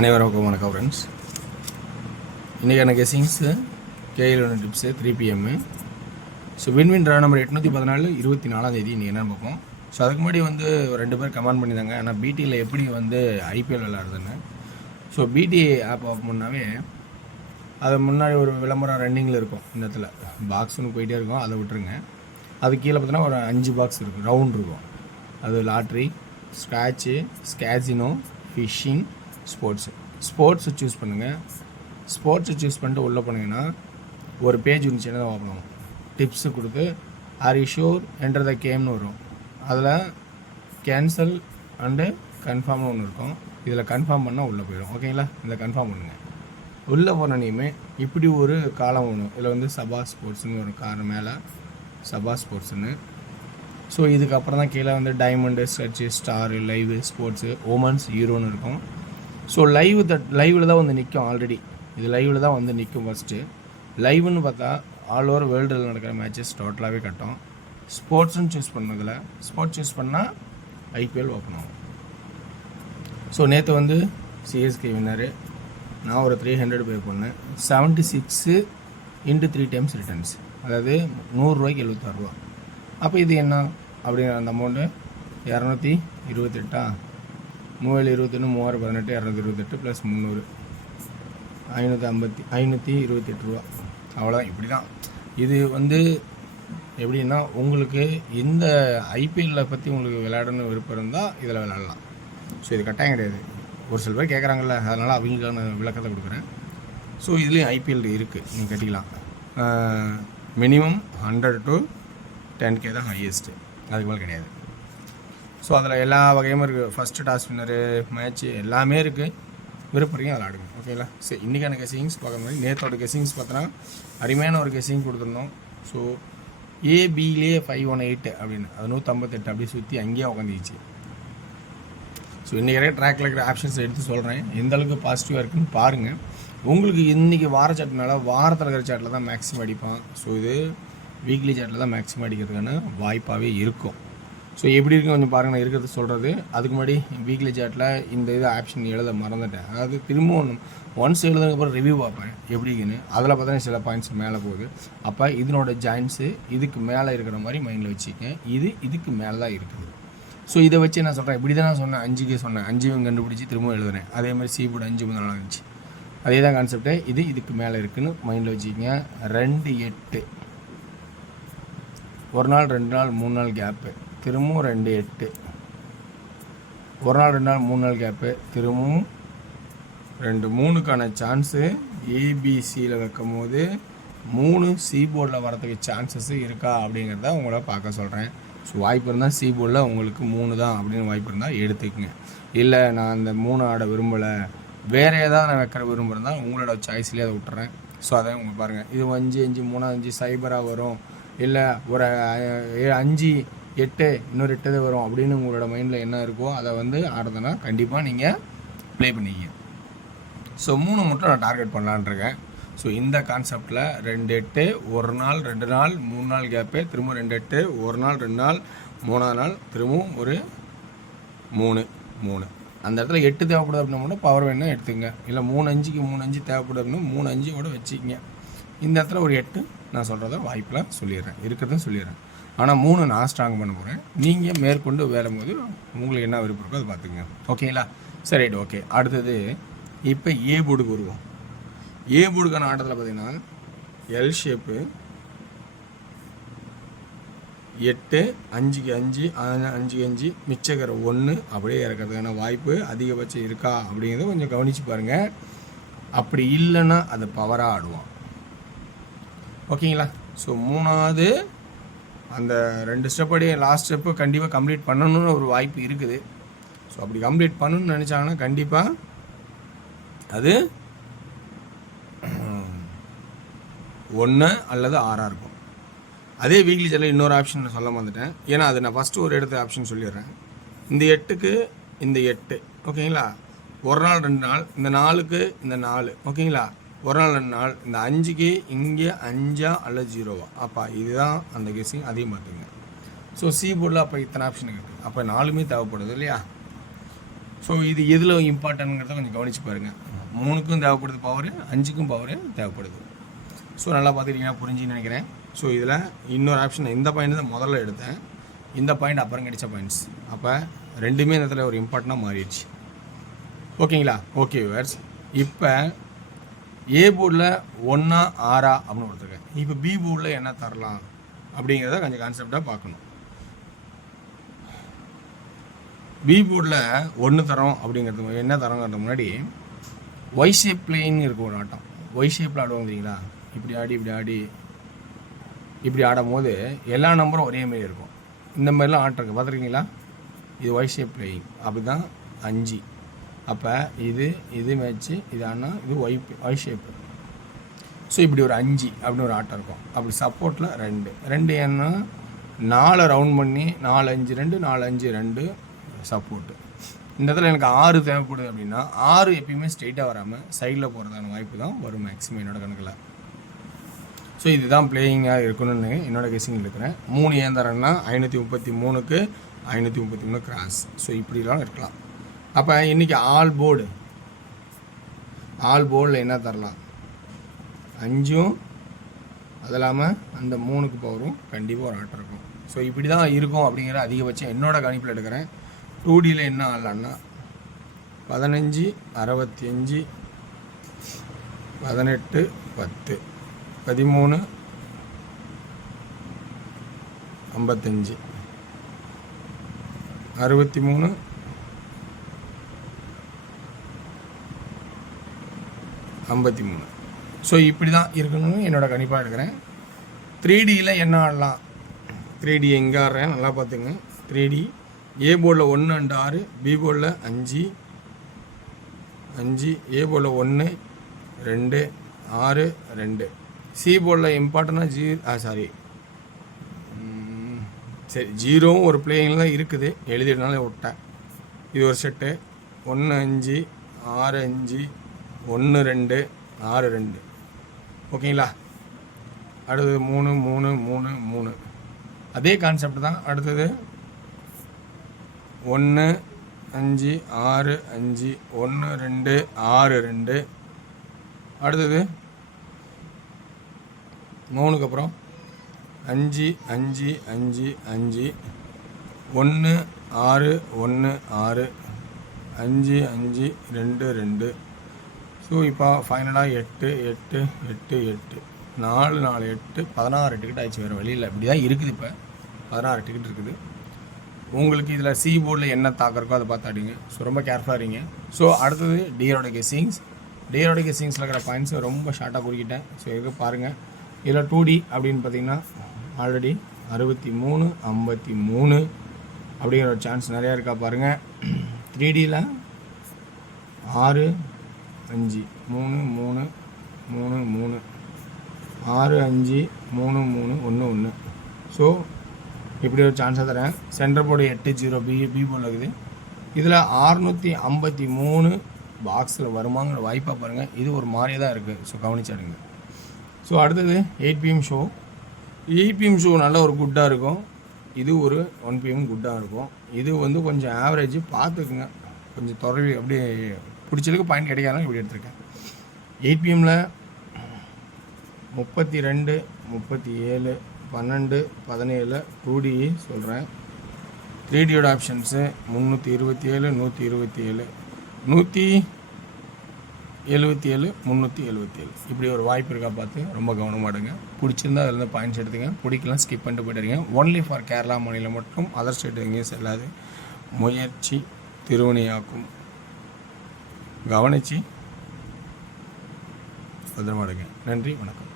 அனைவருக்கும் வணக்கம் ஃப்ரெண்ட்ஸ். இன்றைக்கான guessings KL tips 3 PM. So win win draw number 814 24 இன்றைக்கி என்னென்னு பார்ப்போம். ஸோ அதுக்கு முன்னாடி வந்து 2 பேர் கமெண்ட் பண்ணியிருந்தாங்க, ஆனால் பிடியில் எப்படி வந்து ஐபிஎல் விளாடுறதுன்னு. ஸோ பிடி ஆப் ஓப்பன் பண்ணாவே அது முன்னாடி ஒரு விளம்பரம் ரன்னிங்கில் இருக்கும். இந்த இடத்துல பாக்ஸ்னு போயிட்டே இருக்கும், அதை விட்டுருங்க. அது கீழே பார்த்தீங்கன்னா ஒரு 5 பாக்ஸ் இருக்கும், ரவுண்ட் இருக்கும். அது லாட்ரி, ஸ்க்ராட்சு, ஸ்கேசினோ, ஃபிஷ்ஷிங், ஸ்போர்ட்ஸை சூஸ் பண்ணுங்கள். ஸ்போர்ட்ஸை சூஸ் பண்ணிட்டு உள்ளே போனீங்கன்னா ஒரு பேஜ் இருந்துச்சு, என்ன ஓப்பன் ஆகும். டிப்ஸு கொடுத்து are you sure enter the கேம்னு வரும். அதில் கேன்சல் அண்டு கன்ஃபார்ம்னு ஒன்று இருக்கும். இதில் கன்ஃபார்ம் பண்ணால் உள்ளே போயிடும். ஓகேங்களா, இந்த கன்ஃபார்ம் பண்ணுங்கள். உள்ளே போனோன்னே இப்படி ஒரு காலம் ஒன்று, இதில் வந்து சபா ஸ்போர்ட்ஸ்னு ஒரு காரணம் மேலே சபா ஸ்போர்ட்ஸ்னு. ஸோ இதுக்கப்புறம் தான் கீழே வந்து diamond, search, star, live, sports, women's, ஹீரோன்னு இருக்கும். ஸோ லைவில் தான் வந்து நிற்கும். ஆல்ரெடி இது லைவில் தான் வந்து நிற்கும். ஃபஸ்ட்டு லைவ்னு பார்த்தா ஆல் ஓவர் வேர்ல்டில் நடக்கிற மேட்சஸ் டோட்டலாகவே கட்டும். ஸ்போர்ட்ஸ்னு சூஸ் பண்ணதில் ஸ்போர்ட்ஸ் சூஸ் பண்ணால் ஐபிஎல் ஓப்பன் ஆகும். ஸோ நேற்று வந்து சிஎஸ்கே வின்னாரு. நான் ஒரு 300 பே பண்ணேன். 76 × 3 டைம்ஸ் ரிட்டர்ன்ஸ், அதாவது 100 ரூபாய்க்கு 76 ரூபா. அப்போ இது என்ன அப்படிங்கிற அந்த அமௌண்ட்டு 228 3021 3018 228 ப்ளஸ் 300 528 ரூபா. அவ்வளோதான். இப்படி தான் இது வந்து எப்படின்னா, உங்களுக்கு இந்த ஐபிஎல்லில் பற்றி உங்களுக்கு விளையாடணும்னு விருப்பம் இருந்தால் இதில் விளையாடலாம். ஸோ இது கட்டாயம் கிடையாது. ஒரு சில பேர் கேட்குறாங்கல்ல, அதனால் அவங்களுக்கான விளக்கத்தை கொடுக்குறேன். ஸோ இதுலேயும் ஐபிஎல் இருக்குது, நீங்கள் கட்டிக்கலாம். மினிமம் 100 to 10K தான் ஹையஸ்ட்டு, அதுக்கு மேலே கிடையாது. ஸோ அதில் எல்லா வகையும் இருக்குது. ஃபஸ்ட்டு டாஸ் வின்னரு, மேட்ச்சு எல்லாமே இருக்குது. விருப்பறீங்க அதில் ஆடுங்க. ஓகேங்களா. சரி, இன்றைக்கான கெஸிங்ஸ் பார்க்குற மாதிரி நேற்றோட கெஸிங்ஸ் பார்த்தோன்னா அருமையான ஒரு கெஸிங் கொடுத்துருந்தோம். ஸோ ஏபிலே 518 அப்படின்னு, அது 158 அப்படியே சுற்றி அங்கேயே உட்காந்துச்சு. ஸோ இன்றைக்கி நிறைய ட்ராக்கில் இருக்கிற ஆப்ஷன்ஸ் எடுத்து சொல்கிறேன், எந்த அளவுக்கு பாசிட்டிவாக இருக்குன்னு பாருங்கள். உங்களுக்கு இன்றைக்கி வார சாட்டினால வாரத்தில் இருக்கிற சாட்டில் தான் மேக்ஸிமம் அடிப்பான். ஸோ இது வீக்லி சாட்டில் தான் மேக்ஸிமம் அடிக்கிறதுக்கான வாய்ப்பாகவே இருக்கும். ஸோ எப்படி இருக்குன்னு கொஞ்சம் பாருங்கள், நான் இருக்கிறது சொல்கிறது. அதுக்கு முன்னாடி வீக்லி சாட்டில் இந்த இது ஆப்ஷன் எழுத மறந்துட்டேன். அதாவது திரும்பவும் ஒன்ஸ் எழுதுனதுக்கப்புறம் ரிவ்யூ பார்ப்பேன் எப்படின்னு. அதில் பார்த்தா சில பாயிண்ட்ஸ் மேலே போகுது. அப்போ இதனோட ஜாயின்ஸு இதுக்கு மேலே இருக்கிற மாதிரி மைண்டில் வச்சுக்கேன். இதுக்கு மேலே தான் இருக்குது. ஸோ இதை வச்சு நான் சொல்கிறேன், இப்படி தான் நான் சொன்னேன். 5க்கு சொன்னேன், 5 கண்டுபிடிச்சி திரும்ப எழுதுனேன். அதே மாதிரி சீபோர்டு 5 முதல் இருந்துச்சு. அதே தான் கான்செப்டே. இதுக்கு மேலே இருக்குதுன்னு மைண்டில் வச்சுக்கோங்க. 2-8 ஒரு நாள் 2 நாள் 3 நாள் கேப்பு, திரும்பவும் 2-8 ஒரு நாள் 2 நாள் 3 நாள் கேப்பு, திரும்பவும் 2-3க்கான சான்ஸு ஏபிசியில் வைக்கும் போது 3 சீபோர்டில் வரதுக்கு சான்சஸ் இருக்கா அப்படிங்கிறத உங்களை பார்க்க சொல்கிறேன். ஸோ வாய்ப்பு இருந்தால் சீபோர்டில் உங்களுக்கு 3 தான் அப்படின்னு வாய்ப்பு இருந்தால் எடுத்துக்கங்க. இல்லை நான் அந்த 3 ஆட விரும்பலை, வேறு ஏதாவது நான் வைக்கிற விரும்புகிறதா உங்களோட சாய்ஸ்லேயே அதை விட்டுறேன். ஸோ அதை உங்களுக்கு பாருங்கள். இது 5 3 5 சைபராக வரும், இல்லை ஒரு 5 8 இன்னொரு 8 வரும் அப்படின்னு உங்களோட மைண்டில் என்ன இருக்கோ அதை வந்து ஆடுறதுனா கண்டிப்பாக நீங்கள் ப்ளே பண்ணிங்க. ஸோ 3 மட்டும் நான் டார்கெட் பண்ணலான்ருக்கேன். ஸோ இந்த கான்செப்டில் 2-8 ஒரு நாள் 2 நாள் 3 நாள் கேப்பு, திரும்ப 2-8 ஒரு நாள் 2 நாள் 3ஆம் நாள் திரும்பவும் ஒரு 3 அந்த இடத்துல 8 தேவைப்படுது அப்படின்னா மட்டும் பவர் வேணும்னா எடுத்துக்கங்க. இல்லை 3-5க்கு 3-5 தேவைப்படுது அப்படின்னா 3-5 கூட வச்சுக்கிங்க. இந்த இடத்துல ஒரு 8 நான் சொல்கிறத வாய்ப்பில் சொல்லிடுறேன், இருக்கிறதும் சொல்லிடுறேன். ஆனால் 3 நான் ஸ்ட்ராங் பண்ண போகிறேன். நீங்கள் மேற்கொண்டு வேலும் போது உங்களுக்கு என்ன விருப்பம் இருக்கோ அதை பார்த்துங்க. ஓகேங்களா. சரி, ரைட், ஓகே. அடுத்தது இப்போ ஏ போர்டுக்கு வருவோம். ஏ போர்டுக்கான ஆட்டத்தில் பார்த்தீங்கன்னா எல் ஷேப்பு 8 5க்கு 5 5க்கு 5 மிச்சக்கிற 1 அப்படியே இறக்கிறதுக்கான வாய்ப்பு அதிகபட்சம் இருக்கா அப்படிங்கிறத கொஞ்சம் கவனித்து பாருங்கள். அப்படி இல்லைன்னா அதை பவராக ஆடுவோம். ஓகேங்களா. ஸோ 3வது அந்த 2 ஸ்டெப் அடியே லாஸ்ட் ஸ்டெப்பு கண்டிப்பாக கம்ப்ளீட் பண்ணணும்னு ஒரு வாய்ப்பு இருக்குது. ஸோ அப்படி கம்ப்ளீட் பண்ணணும்னு நினச்சாங்கன்னா கண்டிப்பாக அது 1 அல்லது 6 இருக்கும். அதே வீக்லி சார்ட்டில் இன்னொரு ஆப்ஷன் நான் சொல்ல வந்துட்டேன், ஏன்னா அது நான் ஃபஸ்ட்டு ஒரு எடுத்த ஆப்ஷன் சொல்லிடுறேன். இந்த 8க்கு இந்த 8 ஓகேங்களா. ஒரு நாள் 2 நாள், இந்த 4க்கு இந்த 4 ஓகேங்களா. ஒரு நாள் 2 நாள், இந்த 5க்கு இங்கே 5 அல்லது 0. அப்போ இதுதான் அந்த கெஸிங், அதையும் பார்த்துங்க. ஸோ சி போர்டில் அப்போ இத்தனை ஆப்ஷன் இருக்குது. அப்போ 4மே தேவைப்படுது இல்லையா. ஸோ இது எதில் இம்பார்ட்டன்ங்கிறத கொஞ்சம் கவனித்து பாருங்கள். 3க்கும் தேவைப்படுது பவர், 5க்கும் பவர் தேவைப்படுது. ஸோ நல்லா பார்த்துக்கிட்டிங்கன்னா புரிஞ்சுன்னு நினைக்கிறேன். ஸோ இதில் இன்னொரு ஆப்ஷன், இந்த பாயிண்ட் தான் முதல்ல எடுத்தேன், இந்த பாயிண்ட் அப்புறம் கிடைச்ச பாயிண்ட்ஸ். அப்போ ரெண்டுமே இந்த இடத்துல ஒரு இம்பார்ட்டனாக மாறிடுச்சு. ஓகேங்களா? ஓகே வியூவர்ஸ், இப்போ ஏ போர்டில் 1 6 அப்படின்னு கொடுத்துருக்கேன். இப்போ பி போர்டில் என்ன தரலாம் அப்படிங்கிறத கொஞ்சம் கான்செப்டாக பார்க்கணும். பி போர்டில் 1 தரோம் அப்படிங்கிறது என்ன தரோங்கிறது முன்னாடி ஒய் ஷேப் பிளேயின்னு இருக்கும் ஒரு ஆட்டம். ஒய் ஷேப்பில் ஆடுவோம் தெரியுங்களா? இப்படி ஆடி இப்படி ஆடி இப்படி ஆடும் போது எல்லா நம்பரும் ஒரே மாதிரி இருக்கும். இந்த மாதிரிலாம் ஆட்டம் இருக்குது பார்த்துருக்கீங்களா? இது ஒய் ஷேப் பிளேயிங். அப்படி தான் 5. அப்போ இது மேட்ச்சு, இது ஆனால் இது ஒய் ஷேப்பு. ஸோ இப்படி ஒரு 5 அப்படின்னு ஒரு ஆட்டம் இருக்கும். அப்படி சப்போர்ட்டில் 2 ஏன்னா 4 ரவுண்ட் பண்ணி 4 5 2 4 5 2 சப்போர்ட்டு. இந்த இடத்துல எனக்கு 6 தேவைப்படுது அப்படின்னா 6 எப்பயுமே ஸ்ட்ரெயிட்டாக வராமல் சைடில் போகிறதான வாய்ப்பு தான் வரும் மேக்ஸிமம் என்னோடய கணக்கில். ஸோ இதுதான் பிளேயிங்காக இருக்கணும்னு என்னோடய கெஸிங் இருக்கிறேன். 3 ஏன் தரேன்னா 533க்கு 533 கிராஸ். ஸோ இப்படிலாம் இருக்கலாம். அப்போ இன்றைக்கி ஆல் போர்டில் என்ன தரலாம்? 5ம் அது இல்லாமல் அந்த 3க்கு பவரும் கண்டிப்பாக ஒரு ஆட்டம் இருக்கும். ஸோ இப்படி தான் இருக்கும் அப்படிங்கிற அதிகபட்சம் என்னோடய கணிப்பில் எடுக்கிறேன். 2Dயில் என்ன ஆடலான்னா 15 65 18 10 13 55 63 53. ஸோ இப்படி தான் இருக்கணும்னு என்னோடய கணிப்பாக எடுக்கிறேன். 3Dயில் என்ன ஆடலாம்? 3D எங்கே ஆடுறேன் நல்லா பார்த்துங்க. 3D ஏ போர்டில் 1 and 6, பி போர்டில் 5 ஏ போர்டில் 1 2 6 2, சி போர்டில் இம்பார்ட்டனாக சரி 0வும் ஒரு பிளேயிங்கில் தான் இருக்குது, எழுதினாலே விட்டேன். இது ஒரு செட்டு 1 5 6 5 1 2 6 2. ஓகேங்களா? அடுத்தது 3 3 3 3. அதே கான்செப்ட் தான். அடுத்தது 1 5 6 5 1 2 6 2. அடுத்தது 3க்கு அப்புறம் 5 5 5 5 1 6 1 6 5 5 2 2. ஸோ இப்போ ஃபைனலாக 8 8 8 8 4 4 8 16 டிக்கெட் ஆயிடுச்சு. வேறு வழியில் இப்படி தான் இருக்குது. இப்போ 16 டிக்கெட் இருக்குது. உங்களுக்கு இதில் சி போர்டில் என்ன தாக்கறக்கோ அதை பார்த்து ஆடிங்க. ஸோ ரொம்ப கேர்ஃபுல்லாக இருங்க. ஸோ அடுத்தது டிஆரோட கெஸ்ஸிங்ஸில் இருக்கிற பாயிண்ட்ஸ் ரொம்ப ஷார்ட்டாக குறிக்கிட்டேன். ஸோ இதுக்கு பாருங்கள். இதில் 2D அப்படின்னு பார்த்தீங்கன்னா ஆல்ரெடி 63 53 அப்படிங்கிற ஒரு சான்ஸ் நிறையா இருக்கா பாருங்கள். 3Dயில் 6 5 3 3 3 3 6 5 3 3 1 1. ஸோ இப்படி ஒரு சான்ஸாக தரேன். சென்டர் போர்டு 8 0 பி போர்டில் இருக்குது. இதில் 653 பாக்ஸில் வருமாங்கிற வாய்ப்பாக பாருங்கள். இது ஒரு மாதிரியே தான் இருக்குது. ஸோ கவனிச்சாடுங்க. ஸோ அடுத்தது 8 PM ஷோ. 8 PM ஷோ நல்ல ஒரு குட்டாக இருக்கும். இது ஒரு 1 PM குட்டாக இருக்கும். இது வந்து கொஞ்சம் ஆவரேஜ் பார்த்துக்குங்க. கொஞ்சம் தொடர்பு அப்படியே பிடிச்சதுக்கு பாயிண்ட் கிடைக்காதுன்னு இப்படி எடுத்திருக்கேன். 8 PMல் 32 37 12 17 2D சொல்கிறேன். 3Dயோட ஆப்ஷன்ஸு 327 127 177 377. இப்படி ஒரு வாய்ப்பு இருக்கா பார்த்து ரொம்ப கவனமாடுங்க. பிடிச்சிருந்தா அதில் பாயிண்ட்ஸ் எடுத்துங்க. பிடிக்கலாம் ஸ்கிப் பண்ணிட்டு போய்ட்டுருங்க. ஒன்லி ஃபார் கேரளா மாநிலம் மட்டும், அதர் ஸ்டேட் எங்கேயும் செல்லாது. முயற்சி திருவினையாக்கும். கவனித்து பத்திரமாடுங்க. நன்றி, வணக்கம்.